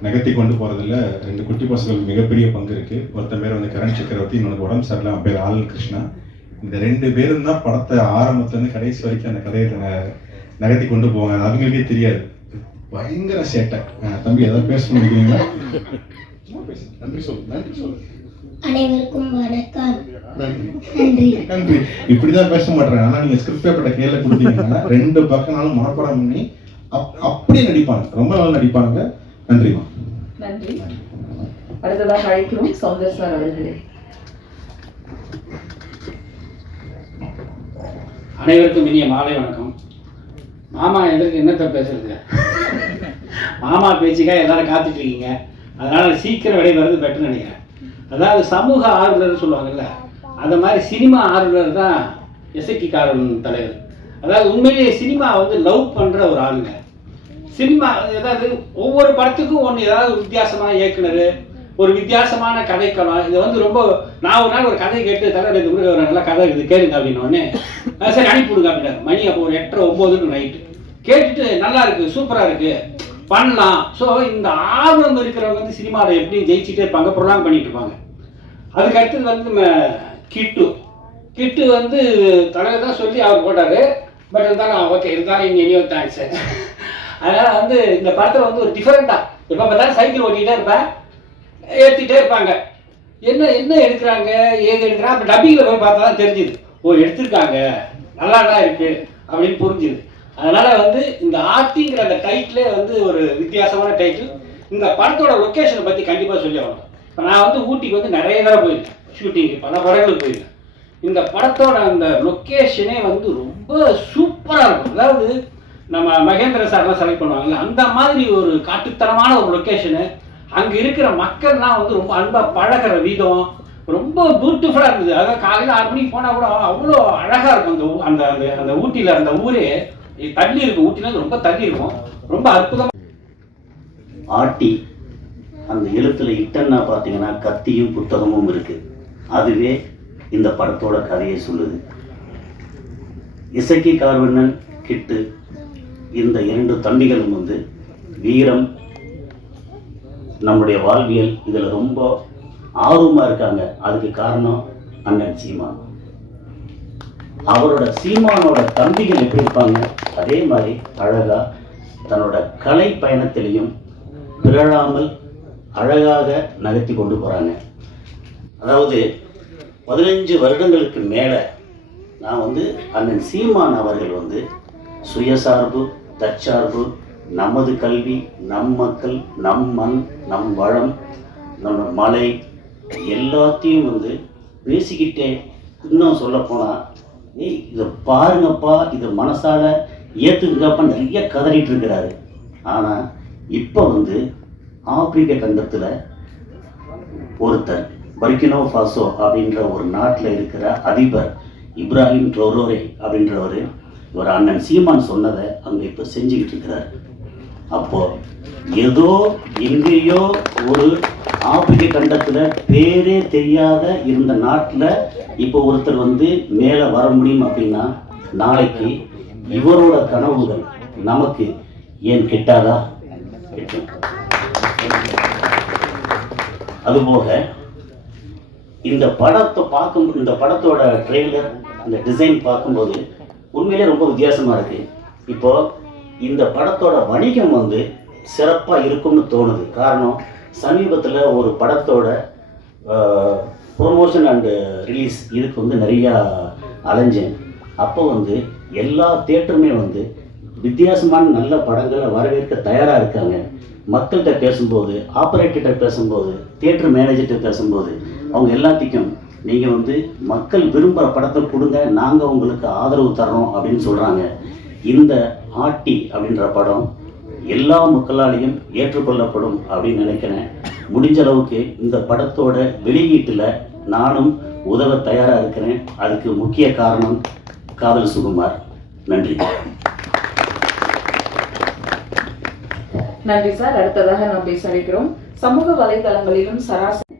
நகர்த்தி கொண்டு போகிறதுல ரெண்டு குட்டி பசங்களுக்கு மிகப்பெரிய பங்கு இருக்குது ஒருத்தன் பேர் வந்து கரண் சக்கரவர்த்தி இன்னொரு உடம்பு சரியில்லை அவன் பேர் ஆனந்த் கிருஷ்ணா. இந்த ரெண்டு பேரும் தான் படத்தை ஆரம்பத்துலேருந்து கடைசி வரைக்கும் அந்த கதையை நகர்த்தி கொண்டு போவாங்க. அது அவங்களுக்கே தெரியாது. பயங்கர சேட்டை. தம்பி ஏதாவது பேச. முடியுங்களா. நன்றி சொல்லு நன்றி சொல்லு அனைவருக்கும் வணக்கம். நன்றி. இப்படிதான் பேச மாட்டேன் ஆனா நீங்க ஸ்கிரிப்ட் பேப்பர்ல கையில கொடுத்தீங்கன்னா ரெண்டு பக்கம்னாலும் மனப்பாடம் பண்ணி அப்- அப்படியே நடிப்பாங்க. ரொம்ப நல்லா நடிப்பாங்க நன்றிமா. நன்றி. அடுத்ததாக அழைக்கிறோம் சௌந்தர் சார் அவர்களே. அனைவருக்கும் இனிய மாலை வணக்கம். மாமா எதற்கு என்னத்தை பேசுறது? மாமா பேச்சுக்காக எல்லாரும் காத்துட்டு இருக்கீங்க அதனால சீக்கிரம் விடைபெறது பெட்டர்னு நினைக்கிறேன். அதாவது சமூக ஆர்வலர்னு சொல்லுவாங்கல்ல அந்த மாதிரி சினிமா ஆர்வலர் தான் எசக்கி காரன் தலைவர். அதாவது உண்மையிலேயே சினிமா வந்து லவ் பண்ற ஒரு ஆளுங்க. சினிமா ஏதாவது ஒவ்வொரு படத்துக்கும் ஒன்று ஏதாவது வித்தியாசமான இயக்குனர் ஒரு வித்தியாசமான கதைக்களம் இது வந்து ரொம்ப நான் ஒரு நாள் ஒரு கதை கேட்டு தர இந்த மாதிரி ஒரு நல்ல கதை இது கேளுங்க அப்படின்னோடனே சரி அனுப்பிவிடுங்க அப்படின்னாரு. மணி அப்போ ஒரு எட்டரை ஒம்போதுன்னு நைட்டு கேட்டுட்டு நல்லா இருக்கு சூப்பராக இருக்கு. பண்ணலாம். ஸோ இந்த ஆர்வம் இருக்கிறவங்க வந்து சினிமாவில் எப்படி ஜெயிச்சுட்டே இருப்பாங்க ப்ரொலாங் பண்ணிட்டு இருப்பாங்க. அதுக்கு அடுத்தது வந்து ம- கிட்டு. கிட்டு வந்து தலைவர் தான் சொல்லி அவர் போட்டார். பட் இருந்தாலும் ஓகே இருந்தாலும் இங்கே இனியோ தேங்க்ஸ் அதனால் வந்து இந்த படத்தில் வந்து ஒரு டிஃப்ரெண்ட்டாக எப்போ பார்த்தாலும் சைக்கிள் ஓட்டிகிட்டே இருப்பேன் ஏற்றிட்டே இருப்பாங்க. என்ன என்ன எடுக்கிறாங்க? ஏது எடுக்கிறாங்க? அப்போ டப்பிங்கில் போய் பார்த்தா தான் தெரிஞ்சுது. ஓ எடுத்திருக்காங்க. நல்லா தான் இருக்குது அப்படின்னு புரிஞ்சுது. அதனால் வந்து இந்த ஆர்ட்டிங்கிற அந்த டைட்டிலே வந்து ஒரு வித்தியாசமான டைட்டில் இந்த படத்தோட லொக்கேஷனை பற்றி கண்டிப்பாக சொல்லி ஆகணும். இப்போ நான் வந்து ஊட்டிக்கு வந்து நிறைய தடவை போயிருக்கேன். ஷூட்டிங்கு பல படங்களுக்கு போயிருக்கேன். இந்த படத்தோட அந்த லொக்கேஷனே வந்து ரொம்ப சூப்பராக இருக்கும். அதாவது நம்ம மகேந்திர சார்லாம் செலக்ட் பண்ணுவாங்கல்ல அந்த மாதிரி ஒரு காட்டுத்தனமான ஒரு லொக்கேஷனு அங்கே இருக்கிற மக்கள்லாம் வந்து ரொம்ப அன்பாக பழகுற விதம் ரொம்ப பியூட்டிஃபுல்லாக இருந்தது. அதாவது காலையில் ஆறு மணிக்கு போனால் கூட அவ்வளோ அழகாக இருக்கும் அந்த அந்த அந்த அந்த ஊட்டியில் அந்த ஊரே. தள்ளி இருக்கும் ஊட்டியில் ரொம்ப தள்ளி இருக்கும். ரொம்ப அற்புதமாக ஆட்டி அந்த எழுத்துல இட்டன்னா பார்த்தீங்கன்னா கத்தியும் புத்தகமும் இருக்கு. அதுவே இந்த படத்தோட கதையை சொல்லுது. இசக்கி கார்வண்ணன் கிட்டு இந்த இரண்டு தம்பிகளும் வந்து வீரம் நம்முடைய வாழ்வியல் இதில் ரொம்ப ஆர்வமாக இருக்காங்க. அதுக்கு காரணம் அண்ணன் சீமான். அவரோட சீமானோட தம்பிகள் எப்படி இருப்பாங்க? அதே மாதிரி அழகாக தன்னோட கலை பயணத்திலையும் பிறழாமல் அழகாக நகர்த்தி கொண்டு போகிறாங்க அதாவது பதினஞ்சு வருடங்களுக்கு மேலே நான் வந்து அண்ணன் சீமான் அவர்கள் வந்து சுயசார்பு தற்சார்பு நமது கல்வி நம் மக்கள் நம் மண் நம் வளம் நம்ம மலை எல்லாத்தையும் வந்து பேசிக்கிட்டே இன்னும் சொல்லப்போனால் ஏய் இதை பாருங்கப்பா இதை மனசால் ஏற்றுங்கப்பா நிறைய கதறிட்டு இருக்கிறாரு ஆனால் இப்போ வந்து ஆப்பிரிக்க கண்டத்தில் ஒருத்தர் பர்கினோ ஃபாசோ அப்படின்ற ஒரு நாட்டில் இருக்கிற அதிபர் இப்ராஹிம் ட்ரோரோரே அப்படின்றவர் இவர் அண்ணன் சீமான் சொன்னதை அங்கே இப்போ செஞ்சுக்கிட்டு இருக்கிறார். அப்போ ஏதோ எங்கேயோ ஒரு ஆப்பிரிக்க கண்டத்தில் பேரே தெரியாத இருந்த நாட்டில் இப்போ ஒருத்தர் வந்து மேலே வர முடியும் அப்படின்னா நாளைக்கு இவரோட கனவுகள் நமக்கு ஏன் கிட்டாதா? கிட்டும் அதுபோக இந்த படத்தை பார்க்கும் இந்த படத்தோட ட்ரெய்லர் அந்த டிசைன் பார்க்கும்போது உண்மையிலே ரொம்ப வித்தியாசமாக இருக்குது இப்போது இந்த படத்தோட வணிகம் வந்து சிறப்பாக இருக்கும்னு தோணுது. காரணம் சமீபத்தில் ஒரு படத்தோட ப்ரொமோஷன் அண்டு ரிலீஸ் இதுக்கு வந்து நிறையா அலைஞ்சேன். அப்போ வந்து எல்லா தேட்டருமே வந்து வித்தியாசமான நல்ல படங்களை வரவேற்க தயாராக இருக்காங்க. மக்கள்கிட்ட பேசும்போது ஆப்ரேட்டர்கிட்ட பேசும்போது தேட்டர் மேனேஜர்கிட்ட பேசும்போது அவங்க எல்லாத்துக்கும் நீங்கள் வந்து மக்கள் விரும்புகிற படத்தை கொடுங்க நாங்கள் உங்களுக்கு ஆதரவு தர்றோம் அப்படின்னு சொல்கிறாங்க இந்த ஆட்டி அப்படின்ற படம் எல்லா மக்களாலையும் ஏற்றுக்கொள்ளப்படும் அப்படின்னு நினைக்கிறேன். முடிஞ்ச அளவுக்கு இந்த படத்தோட வெளியீட்டில் நானும் உதவ தயாராக இருக்கிறேன். அதுக்கு முக்கிய காரணம் காதல் சுகுமார். நன்றி. நன்றி சார். அடுத்ததாக நாம் பேச அழைக்கிறோம் சமூக வலைதளங்களிலும் சராசரி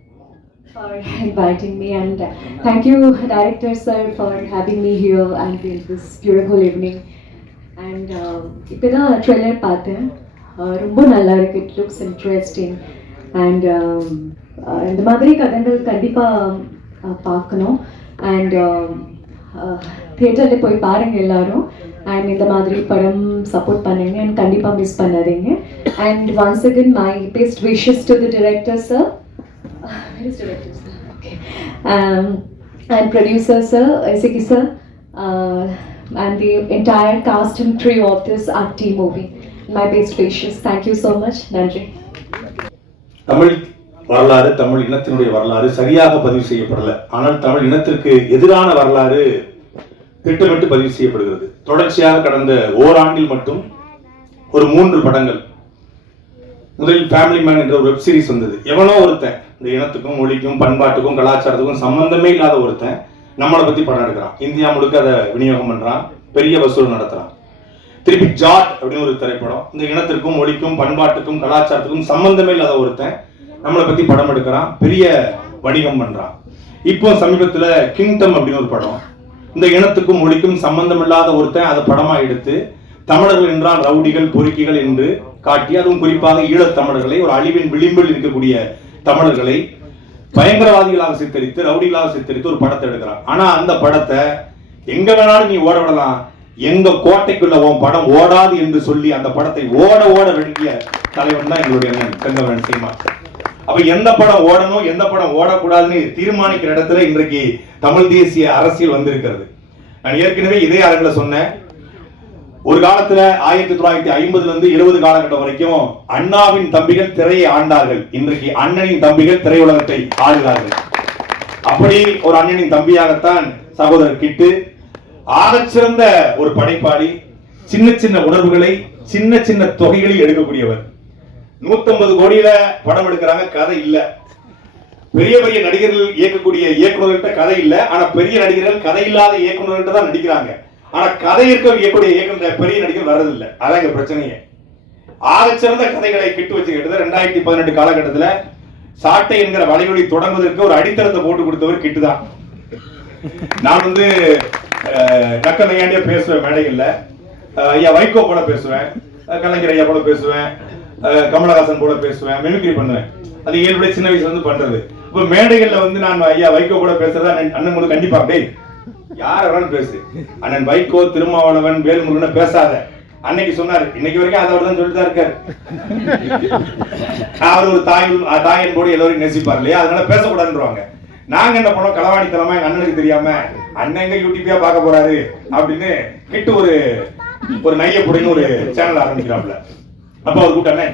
for inviting me. And uh, thank you director sir for having me here and in this beautiful evening. And uh, இப்போதான் ட்ரெய்லர் பார்த்தேன் ரொம்ப நல்லா இருக்கு. இட் லுக்ஸ் இன்ட்ரெஸ்டிங் அண்ட் இந்த மாதிரி கதைகள் கண்டிப்பாக பார்க்கணும் அண்ட் தியேட்டரில் போய் பாருங்க எல்லாரும் அண்ட் இந்த மாதிரி படம் சப்போர்ட் பண்ணுங்க அண்ட் கண்டிப்பாக மிஸ் பண்ணாதீங்க and once again my best wishes to the director sir Where is? Okay. Um, and producer sir, Isiki sir, uh, and the entire cast and crew of this art movie. My best wishes. Thank you so much. Nandri. Tamil வரலாறு தமிழ் இனத்தினுடைய வரலாறு சரியாக பதிவு செய்யப்படல ஆனால் தமிழ் இனத்திற்கு எதிரான வரலாறு திட்டமிட்டு பதிவு செய்யப்படுகிறது தொடர்ச்சியாக கடந்த ஓராண்டில் மட்டும் ஒரு மூன்று படங்கள் முதலில் ஃபேமிலி மேன் என்ற ஒரு வெப் சீரிஸ் வந்தது. எவனோ ஒருத்தன் இந்த இனத்துக்கும் மொழிக்கும் பண்பாட்டுக்கும் கலாச்சாரத்துக்கும் சம்பந்தமே இல்லாத ஒருத்தன் நம்மளை பத்தி படம் எடுக்கிறான். இந்தியா முழுக்க அதை விநியோகம் பண்றான் பெரிய வசூல் நடத்துறான். திருப்பி ஜாட் அப்படின்னு ஒரு திரைப்படம் இந்த இனத்திற்கும் மொழிக்கும் பண்பாட்டுக்கும் கலாச்சாரத்துக்கும் சம்பந்தமே இல்லாத ஒருத்தன் நம்மளை பத்தி படம் எடுக்கிறான் பெரிய வணிகம் பண்றான். இப்போ சமீபத்துல கிங்டம் அப்படின்னு ஒரு படம் இந்த இனத்துக்கும் மொழிக்கும் சம்பந்தம் இல்லாத ஒருத்தன் அதை படமா எடுத்து தமிழர்கள் என்றால் ரவுடிகள் பொறுக்கிகள் என்று காட்டி அதுவும் குறிப்பாக ஈழத் தமிழர்களை ஒரு அழிவின் விளிம்பில் இருக்கக்கூடிய தமிழர்களை பயங்கரவாதிகளாக சித்தரித்து ரவுடிகளாக சித்தரித்து ஒரு படத்தை எடுக்கிறான். ஆனா அந்த படத்தை எங்க வேணாலும் நீ ஓட விடலாம். எங்க கோட்டைக்குள்ள உன் படம் ஓடாது என்று சொல்லி அந்த படத்தை ஓட ஓட வேண்டிய தலைவன் தான் எங்களுடைய அண்ணன் செங்கவன் சீமான் அப்ப எந்த படம் ஓடணும் எந்த படம் ஓடக்கூடாதுன்னு தீர்மானிக்கிற இடத்துல இன்றைக்கு தமிழ் தேசிய அரசியல் வந்திருக்கிறது. நான் ஏற்கனவே இதே அரங்கில் சொன்னேன். ஒரு காலத்துல ஆயிரத்தி தொள்ளாயிரத்தி ஐம்பதுல இருந்து எழுபது காலகட்டம் வரைக்கும் அண்ணாவின் தம்பிகள் திரையை ஆண்டார்கள். இன்றைக்கு அண்ணனின் தம்பிகள் திரையுலகத்தை ஆளுகிறார்கள் அப்படி ஒரு அண்ணனின் தம்பியாகத்தான் சகோதரர் கிட்டு ஆகச்சிறந்த ஒரு படைப்பாளி சின்ன சின்ன உணர்வுகளை சின்ன சின்ன தொகைகளில் எடுக்கக்கூடியவர். 150 கோடியில படம் எடுக்கிறாங்க கதை இல்ல. பெரிய பெரிய நடிகர்கள் இயக்கக்கூடிய இயக்குநர்கள்ட்ட கதை இல்ல. ஆனா பெரிய நடிகர்கள் கதை இல்லாத இயக்குநர்கள்ட்ட தான் நடிக்கிறாங்க. ஆனா கதை இருக்க இயக்கக்கூடிய இயக்கம் பெரிய நடிகர் வர்றதில்லை. அதான் இங்க பிரச்சனையே. ஆகச்சிறந்த கதைகளை கிட்டு வச்சுக்கிட்டது ரெண்டாயிரத்தி பதினெட்டு காலகட்டத்துல சாட்டை என்கிற வலையொலி தொடங்குவதற்கு ஒரு அடித்தளத்தை போட்டு கொடுத்தவர் கிட்டு தான் நான் வந்து அஹ், பேசுவேன் மேடைகள்ல. ஐயா வைகோ போல பேசுவேன் கலைஞர் ஐயா போல பேசுவேன் கமலஹாசன் போல பேசுவேன் மிமிக்ரி பண்ணுவேன். அது என்னுடைய சின்ன வயசுல இருந்து பண்றது. இப்ப மேடைகள்ல வந்து நான் ஐயா வைகோ கூட பேசுறதா அண்ணன் கூட கண்டிப்பா டேய் யார வேணாலும் பேசு. அண்ணன் வைகோ திருமாவளவன் வேல்முருகன் பேசாத. அன்னைக்கு சொன்னாரு. இன்னைக்கு வரைக்கும் அதை தான் சொல்லிட்டு தான் இருக்காரு. அவர் ஒரு தாய் தாயன் போடு எல்லோரையும் நேசிப்பார் இல்லையா? அதனால பேசக்கூடாதுன்றவாங்க. நாங்க என்ன பண்ணோம்? களவாணித்தனமா எங்க அண்ணனுக்கு தெரியாம அண்ணன் எங்க யூடியூபியா பார்க்க போறாரு? அப்படின்னு கிட்டு ஒரு ஒரு நைய புடின்னு ஒரு சேனல் ஆரம்பிக்கிறாப்ல அப்ப அவர் கூட்டாங்க